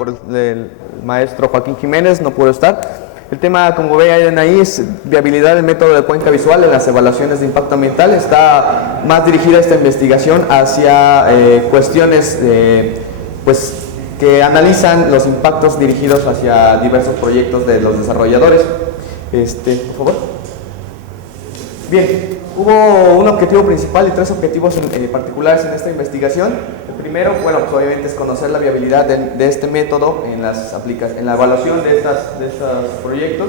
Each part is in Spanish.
por el maestro Joaquín Jiménez, no pudo estar. El tema, como ven ahí, es viabilidad del método de cuenca visual en las evaluaciones de impacto ambiental. Está más dirigida esta investigación hacia cuestiones pues, que analizan los impactos dirigidos hacia diversos proyectos de los desarrolladores. Por favor. Bien, hubo un objetivo principal y tres objetivos particulares en esta investigación. El primero, bueno, pues obviamente es conocer la viabilidad de este método en la evaluación de estos proyectos,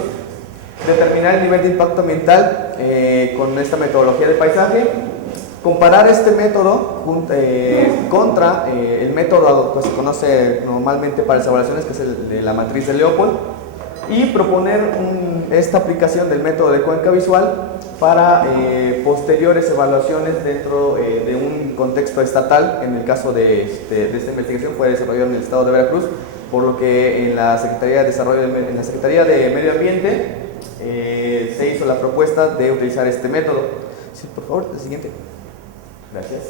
determinar el nivel de impacto ambiental con esta metodología de paisaje, comparar este método contra el método que se conoce normalmente para las evaluaciones, que es el de la matriz de Leopold, y proponer esta aplicación del método de cuenca visual para posteriores evaluaciones dentro de un contexto estatal. En el caso de esta investigación fue desarrollado en el estado de Veracruz, por lo que en la Secretaría de Medio Ambiente se hizo la propuesta de utilizar este método. Sí, por favor, el siguiente. Gracias.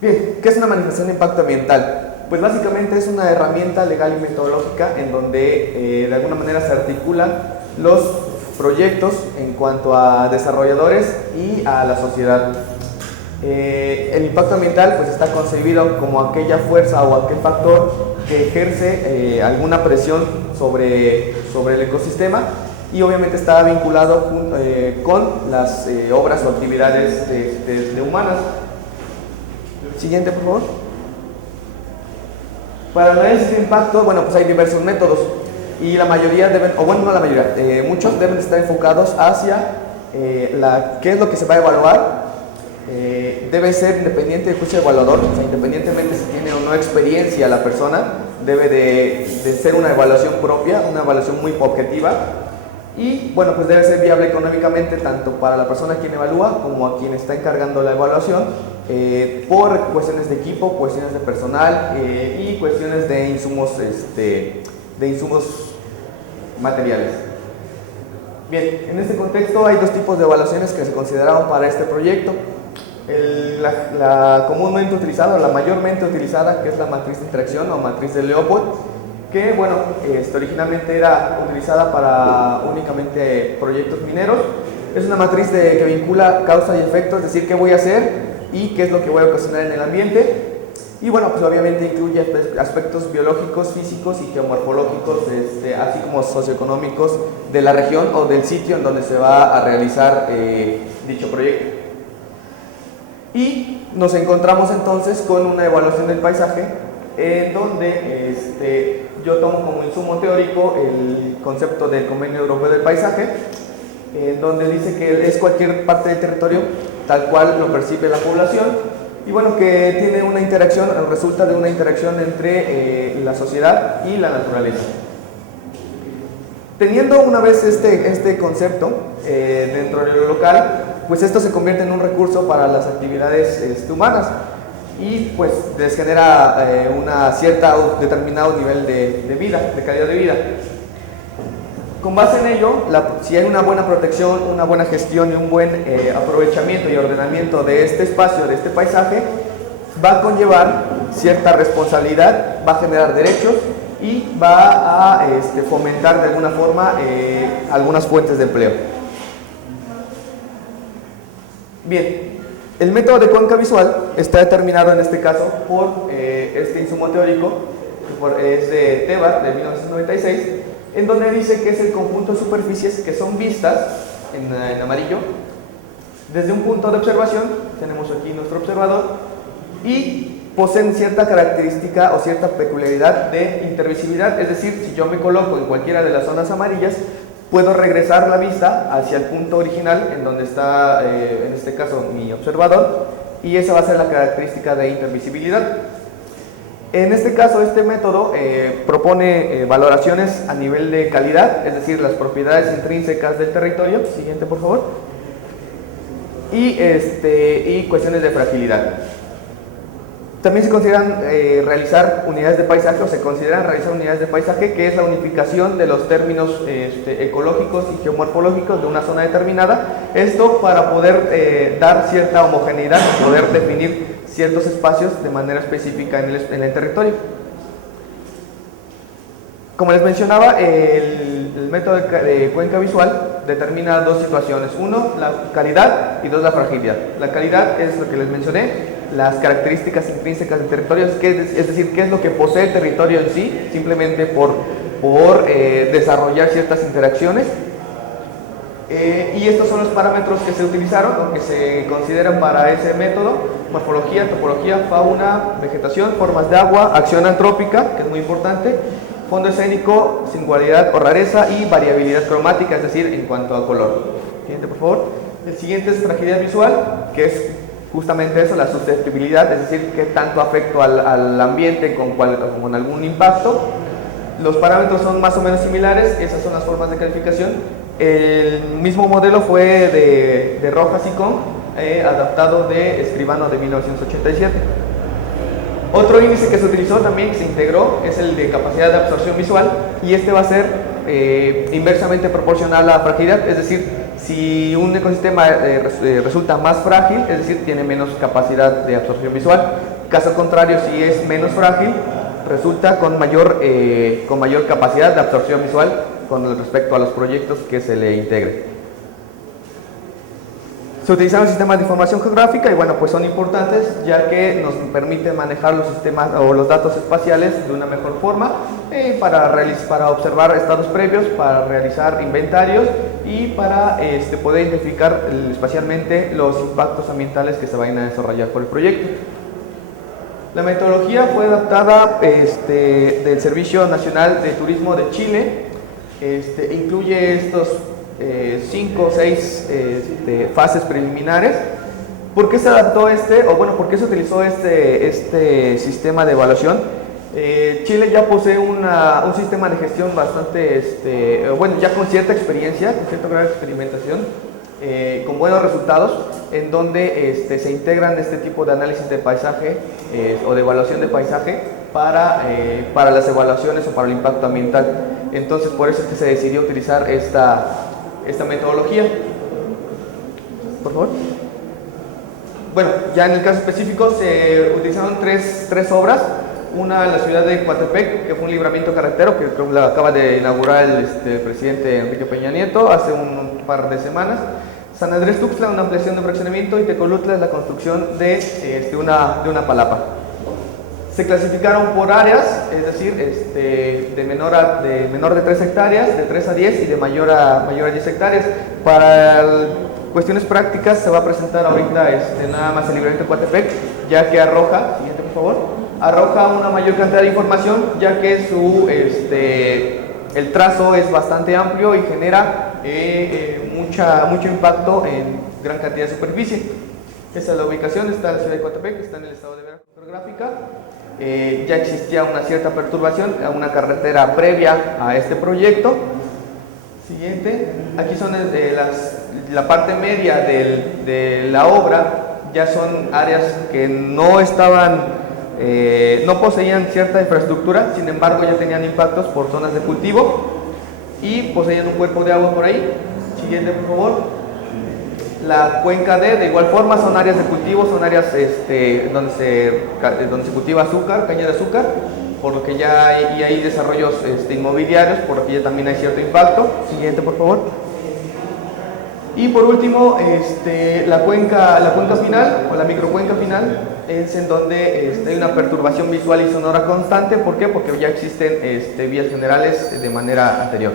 Bien, ¿qué es una manifestación de impacto ambiental? Pues básicamente es una herramienta legal y metodológica en donde de alguna manera se articulan los proyectos en cuanto a desarrolladores y a la sociedad. El impacto ambiental pues está concebido como aquella fuerza o aquel factor que ejerce alguna presión sobre el ecosistema, y obviamente está vinculado con las obras o actividades de humanas. Siguiente, por favor. Para el análisis de impacto, bueno, pues hay diversos métodos, y la mayoría deben, o bueno, no la mayoría, muchos deben estar enfocados hacia qué es lo que se va a evaluar. Debe ser independiente del juicio evaluador, o sea, independientemente si tiene o no experiencia la persona, debe de ser una evaluación propia, una evaluación muy objetiva, y bueno, pues debe ser viable económicamente tanto para la persona a quien evalúa como a quien está encargando la evaluación, por cuestiones de equipo, cuestiones de personal y cuestiones de insumos, materiales. Bien, en este contexto hay dos tipos de evaluaciones que se consideraron para este proyecto. La comúnmente utilizada, la mayormente utilizada, que es la matriz de interacción o matriz de Leopold, que bueno, originalmente era utilizada para únicamente proyectos mineros. Es una matriz que vincula causa y efecto, es decir, qué voy a hacer y qué es lo que voy a ocasionar en el ambiente. Y bueno, pues obviamente incluye aspectos biológicos, físicos y geomorfológicos, así como socioeconómicos de la región o del sitio en donde se va a realizar dicho proyecto. Y nos encontramos entonces con una evaluación del paisaje, en donde yo tomo como insumo teórico el concepto del Convenio Europeo del Paisaje, en donde dice que es cualquier parte del territorio tal cual lo percibe la población, y bueno, que tiene una interacción, resulta de una interacción entre la sociedad y la naturaleza. Teniendo una vez este concepto dentro de lo local, pues esto se convierte en un recurso para las actividades humanas, y pues les genera una cierta determinado nivel de vida, de calidad de vida. Con base en ello, si hay una buena protección, una buena gestión y un buen aprovechamiento y ordenamiento de este espacio, de este paisaje, va a conllevar cierta responsabilidad, va a generar derechos y va a fomentar de alguna forma algunas fuentes de empleo. Bien, el método de cuenca visual está determinado en este caso por este insumo teórico, es de Tebar, de 1996, en donde dice que es el conjunto de superficies que son vistas en amarillo desde un punto de observación. Tenemos aquí nuestro observador, y poseen cierta característica o cierta peculiaridad de intervisibilidad, es decir, si yo me coloco en cualquiera de las zonas amarillas, puedo regresar la vista hacia el punto original en donde está, en este caso, mi observador, y esa va a ser la característica de intervisibilidad. En este caso, este método propone valoraciones a nivel de calidad, es decir, las propiedades intrínsecas del territorio. Siguiente, por favor. Y cuestiones de fragilidad. También se consideran realizar unidades de paisaje, o se consideran realizar unidades de paisaje, que es la unificación de los términos ecológicos y geomorfológicos de una zona determinada. Esto para poder dar cierta homogeneidad, poder definir ciertos espacios de manera específica en el territorio. Como les mencionaba, el método de cuenca visual determina dos situaciones. Uno, la calidad, y dos, la fragilidad. La calidad es lo que les mencioné, las características intrínsecas del territorio, es decir, qué es lo que posee el territorio en sí, simplemente por desarrollar ciertas interacciones. Y estos son los parámetros que se utilizaron o que se consideran para ese método: morfología, topología, fauna, vegetación, formas de agua, acción antrópica, que es muy importante, fondo escénico, singularidad o rareza, y variabilidad cromática, es decir, en cuanto a color. Siguiente, por favor. El siguiente es fragilidad visual, que es justamente eso, la susceptibilidad, es decir, qué tanto afecto al ambiente con algún impacto. Los parámetros son más o menos similares, esas son las formas de calificación. El mismo modelo fue de Rojas y Kong, adaptado de Escribano de 1987. Otro índice que se utilizó también, que se integró, es el de capacidad de absorción visual, y este va a ser inversamente proporcional a la fragilidad, es decir, si un ecosistema resulta más frágil, es decir, tiene menos capacidad de absorción visual. Caso contrario, si es menos frágil, resulta con mayor capacidad de absorción visual con respecto a los proyectos que se le integren. Se utilizaron sistemas de información geográfica y bueno, pues son importantes ya que nos permiten manejar los sistemas o los datos espaciales de una mejor forma para observar estados previos, para realizar inventarios y para poder identificar espacialmente los impactos ambientales que se vayan a desarrollar por el proyecto. La metodología fue adaptada del Servicio Nacional de Turismo de Chile. Incluye estos 5 o 6 fases preliminares. ¿Por qué se adaptó por qué se utilizó este sistema de evaluación? Chile ya posee un sistema de gestión bastante, ya con cierta experiencia, con cierto grado de experimentación, con buenos resultados, en donde se integran este tipo de análisis de paisaje o de evaluación de paisaje para las evaluaciones o para el impacto ambiental. Entonces, por eso es que se decidió utilizar esta metodología. Por favor. Bueno, ya en el caso específico se utilizaron tres obras. Una en la ciudad de Coatepec, que fue un libramiento carretero que la acaba de inaugurar el presidente Enrique Peña Nieto hace un par de semanas. San Andrés Tuxtla, una ampliación de fraccionamiento, y Tecolutla es la construcción de una palapa. Se clasificaron por áreas, es decir, de menor de 3 hectáreas, de 3 a 10 y de mayor a 10 hectáreas. Para cuestiones prácticas se va a presentar ahorita nada más el libramiento de Coatepec, ya que arroja, siguiente por favor, arroja una mayor cantidad de información, ya que el trazo es bastante amplio y genera mucho impacto en gran cantidad de superficie. Esa es la ubicación, está en la ciudad de Coatepec, está en el estado de Veracruz. Ya existía una cierta perturbación a una carretera previa a este proyecto. Siguiente, aquí son la parte media de la obra, ya son áreas que no poseían cierta infraestructura, sin embargo ya tenían impactos por zonas de cultivo y poseían un cuerpo de agua por ahí. Siguiente, por favor. La cuenca D, de igual forma, son áreas de cultivo, son áreas donde se cultiva azúcar, caña de azúcar, por lo que ya hay desarrollos inmobiliarios, por lo que ya también hay cierto impacto. Siguiente, por favor. Y por último, la cuenca final, o la microcuenca final, es en donde hay una perturbación visual y sonora constante. ¿Por qué? Porque ya existen vías generales de manera anterior.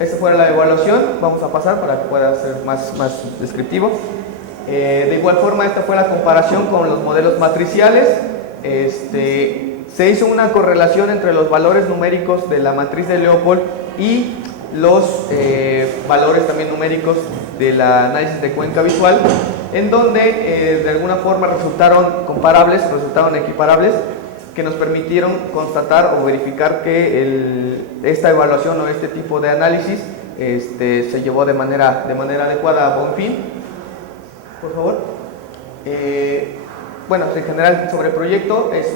Esta fue la evaluación, vamos a pasar para que pueda ser más descriptivo. De igual forma, esta fue la comparación con los modelos matriciales. Se hizo una correlación entre los valores numéricos de la matriz de Leopold y los valores también numéricos del análisis de cuenca visual, en donde de alguna forma resultaron equiparables, que nos permitieron constatar o verificar que esta evaluación o este tipo de análisis se llevó de manera adecuada a buen fin. Por favor. Bueno, en general sobre el proyecto es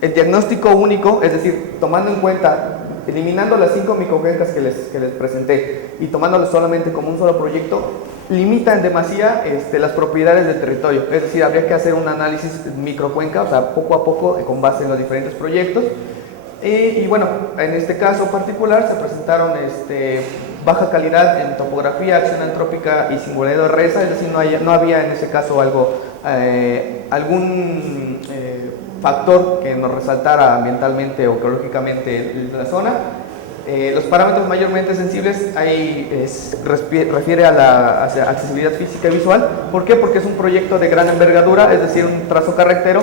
el diagnóstico único, es decir, tomando en cuenta, eliminando las 5 microcuencas que les presenté y tomándolo solamente como un solo proyecto, limita en demasía las propiedades del territorio. Es decir, habría que hacer un análisis microcuenca, o sea, poco a poco, con base en los diferentes proyectos. Y bueno, en este caso particular se presentaron baja calidad en topografía, acción antrópica y singularidad de reza, es decir, no había en ese caso algún factor que nos resaltara ambientalmente o geológicamente la zona. Los parámetros mayormente sensibles ahí refiere a la accesibilidad física y visual. ¿Por qué? Porque es un proyecto de gran envergadura, es decir, un trazo carretero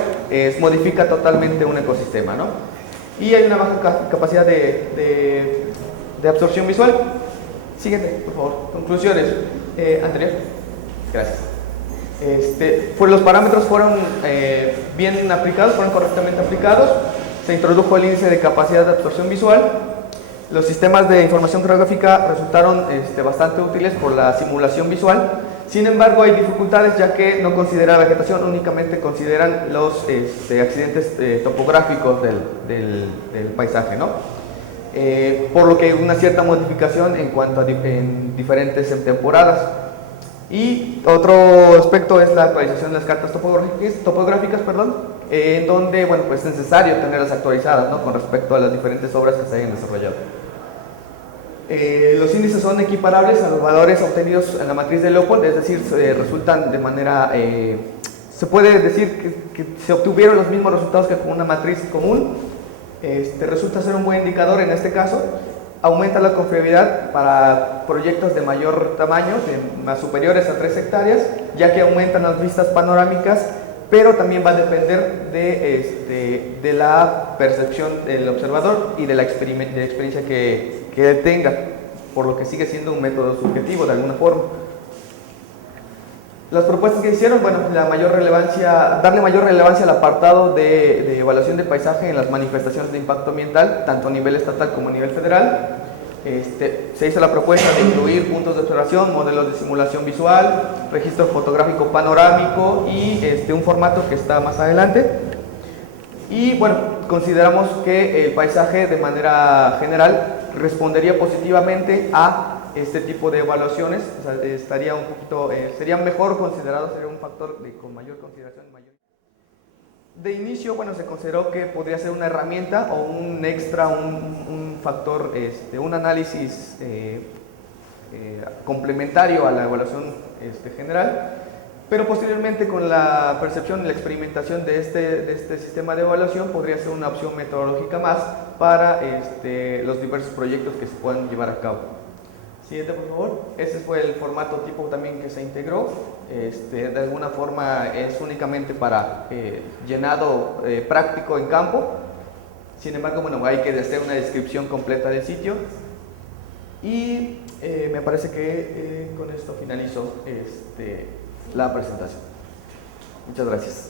modifica totalmente un ecosistema, ¿no? Y hay una baja capacidad de absorción visual. Siguiente, por favor. Conclusiones. Anterior. Gracias. Los parámetros fueron bien aplicados, fueron correctamente aplicados. Se introdujo el índice de capacidad de absorción visual. Los sistemas de información geográfica resultaron bastante útiles por la simulación visual. Sin embargo, hay dificultades ya que no considera la vegetación, únicamente consideran los accidentes topográficos del paisaje, ¿no? Por lo que hay una cierta modificación en cuanto a en diferentes temporadas. Y otro aspecto es la actualización de las cartas topográficas, en donde bueno, pues es necesario tenerlas actualizadas, ¿no? Con respecto a las diferentes obras que se hayan desarrollado. Los índices son equiparables a los valores obtenidos en la matriz de Leopold, es decir, resultan de manera, se puede decir que se obtuvieron los mismos resultados que con una matriz común. Resulta ser un buen indicador en este caso. Aumenta la confiabilidad para proyectos de mayor tamaño, más superiores a 3 hectáreas, ya que aumentan las vistas panorámicas, pero también va a depender de la percepción del observador y de la experiencia que él tenga, por lo que sigue siendo un método subjetivo de alguna forma. Las propuestas que hicieron, bueno, darle mayor relevancia al apartado de evaluación de paisaje en las manifestaciones de impacto ambiental, tanto a nivel estatal como a nivel federal. Se hizo la propuesta de incluir puntos de observación, modelos de simulación visual, registro fotográfico panorámico y un formato que está más adelante. Y bueno, consideramos que el paisaje de manera general respondería positivamente a este tipo de evaluaciones, o sea, estaría un poquito, sería mejor considerado, sería un factor con mayor consideración. De inicio, bueno, se consideró que podría ser una herramienta o un extra, un factor, un análisis complementario a la evaluación general, pero posteriormente con la percepción y la experimentación de este sistema de evaluación podría ser una opción metodológica más para los diversos proyectos que se puedan llevar a cabo. Siguiente, por favor. Ese fue el formato tipo también que se integró. De alguna forma es únicamente para llenado práctico en campo. Sin embargo, bueno, hay que hacer una descripción completa del sitio. Y me parece que con esto finalizo la presentación. Muchas gracias.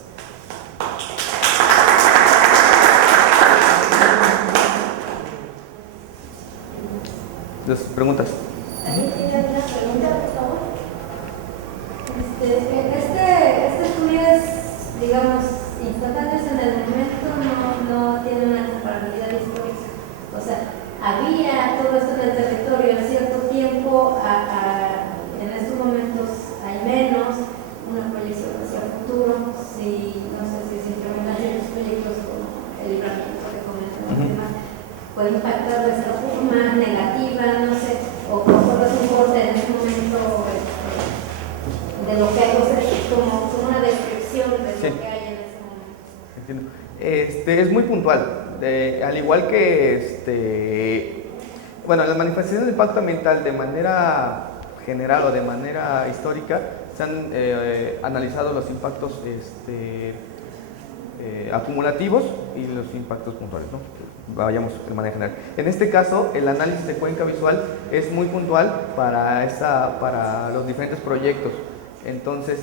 ¿Las preguntas? ¿Alguien tiene alguna pregunta, por favor? Este estudio es, digamos, instantáneos en el momento, no tiene una comparabilidad histórica. O sea, había todo esto en el territorio en cierto tiempo, en estos momentos hay menos, una proyección hacia el futuro, no sé si se implementan ciertos proyectos como el libramiento que comentan los demás, puede impactar de esta forma negativa, no sé, o solo es un corte en este momento de lo que hay, o sea, como una descripción de lo que hay en ese momento. Entiendo. Es muy puntual, al igual que bueno, las manifestaciones de impacto ambiental de manera general o de manera histórica se han analizado los impactos acumulativos y los impactos puntuales, ¿no? Vayamos de manera general. En este caso, el análisis de cuenca visual es muy puntual para los diferentes proyectos. Entonces,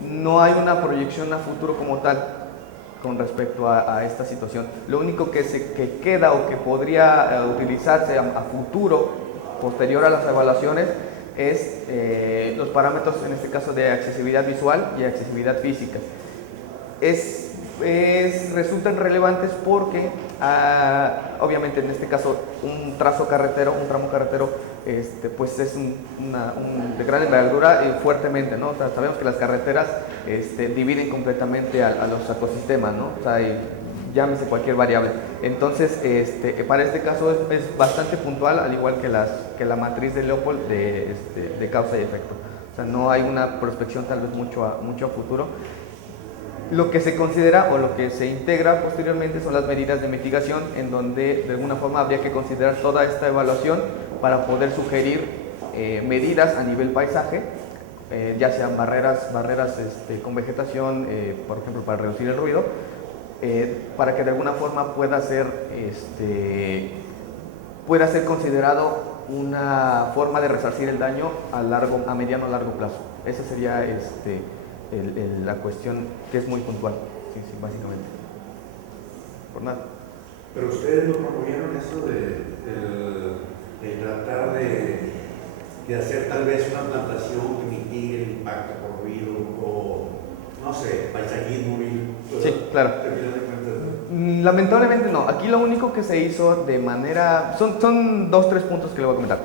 no hay una proyección a futuro como tal con respecto a esta situación. Lo único que queda o que podría utilizarse a futuro, posterior a las evaluaciones, es los parámetros, en este caso, de accesibilidad visual y accesibilidad física. Resultan relevantes porque, obviamente, en este caso, un tramo carretero, pues es de gran envergadura fuertemente, ¿no? O sea, sabemos que las carreteras dividen completamente a los ecosistemas, ¿no? O sea, hay llámese cualquier variable. Entonces, para este caso es bastante puntual, al igual que la matriz de Leopold de causa y efecto. O sea, no hay una prospección tal vez mucho a futuro. Lo que se considera o lo que se integra posteriormente son las medidas de mitigación, en donde de alguna forma habría que considerar toda esta evaluación para poder sugerir medidas a nivel paisaje, ya sean barreras con vegetación, por ejemplo, para reducir el ruido, para que de alguna forma pueda ser considerado una forma de resarcir el daño a mediano o largo plazo. Esa sería la cuestión, que es muy puntual, sí, básicamente. Por nada. Pero ustedes no promovieron eso de tratar de hacer tal vez una plantación que mitigue el impacto por ruido o, no sé, paisajismo. Sí, claro. Lamentablemente no. Aquí lo único que se hizo de manera... Son 2 o 3 puntos que le voy a comentar.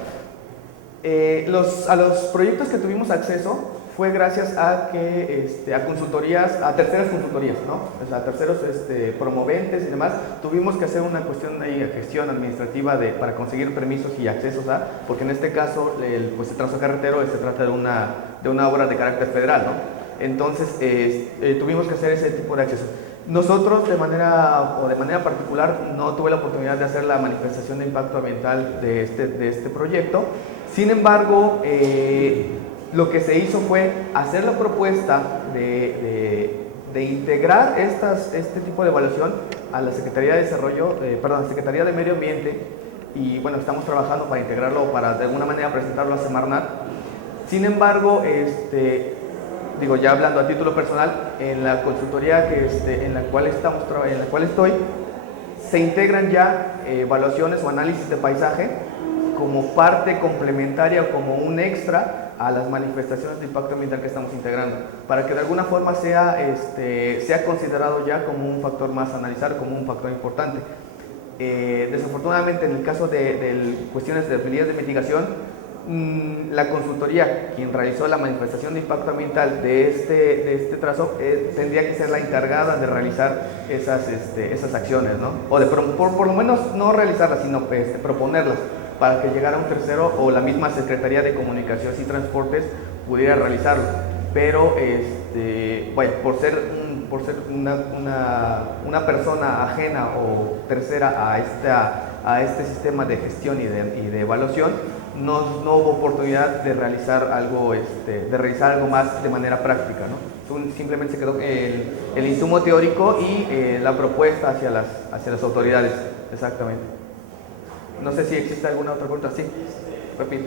A los proyectos que tuvimos acceso fue gracias a consultorías, a terceras consultorías, ¿no? O sea, a terceros promoventes y demás. Tuvimos que hacer una cuestión de gestión administrativa para conseguir permisos y accesos porque en este caso el trazo carretero se trata de una obra de carácter federal, ¿no? Entonces tuvimos que hacer ese tipo de acceso. Nosotros de manera particular no tuve la oportunidad de hacer la manifestación de impacto ambiental de este proyecto. Sin embargo, lo que se hizo fue hacer la propuesta de integrar este tipo de evaluación a la Secretaría de Secretaría de Medio Ambiente, y bueno, estamos trabajando para integrarlo, para de alguna manera presentarlo a Semarnat. Sin embargo, ya hablando a título personal, en la consultoría en la cual estoy, se integran ya evaluaciones o análisis de paisaje como parte complementaria, como un extra a las manifestaciones de impacto ambiental que estamos integrando, para que de alguna forma sea considerado ya como un factor más a analizar, como un factor importante. Desafortunadamente, en el caso de cuestiones de medidas de mitigación, la consultoría, quien realizó la manifestación de impacto ambiental de este trazo, tendría que ser la encargada de realizar esas acciones, ¿no? O por lo menos no realizarlas, sino proponerlas, para que llegara un tercero o la misma Secretaría de Comunicaciones y Transportes pudiera realizarlo. Pero por ser una persona ajena o tercera a este sistema de gestión y de evaluación, no hubo oportunidad de realizar algo más de manera práctica, ¿no? Simplemente se quedó el insumo teórico y la propuesta hacia las autoridades. Exactamente. No sé si existe alguna otra pregunta. Sí,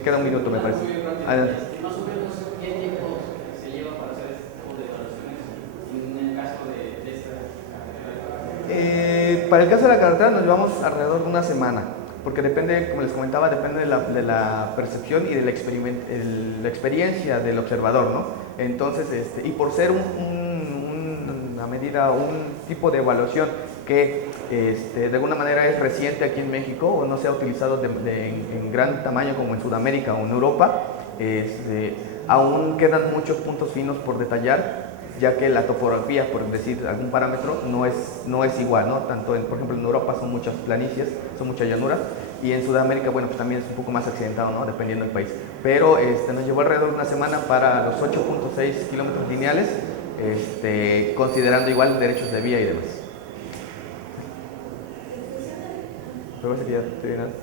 queda un minuto, me parece. Adelante. Más o menos, ¿qué tiempo se lleva para hacer este tipo de evaluaciones en el caso de esta carretera? Para el caso de la carretera nos llevamos alrededor de una semana, porque depende, como les comentaba, depende de la percepción y de la experiencia del observador, ¿no? Entonces, y por ser una medida, un tipo de evaluación que de alguna manera es reciente aquí en México o no se ha utilizado en gran tamaño como en Sudamérica o en Europa, aún quedan muchos puntos finos por detallar, ya que la topografía, por decir algún parámetro, no es igual, ¿no? Tanto por ejemplo en Europa son muchas planicies, son muchas llanuras, y en Sudamérica, bueno, pues también es un poco más accidentado, ¿no? Dependiendo del país. Pero nos llevó alrededor de una semana para los 8.6 kilómetros lineales, considerando igual derechos de vía y demás.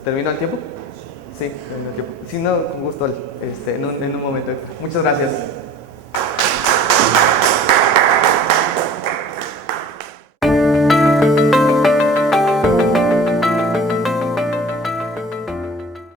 ¿Terminó el tiempo? Sí, terminó el tiempo. Si no, con gusto en un momento. Muchas gracias.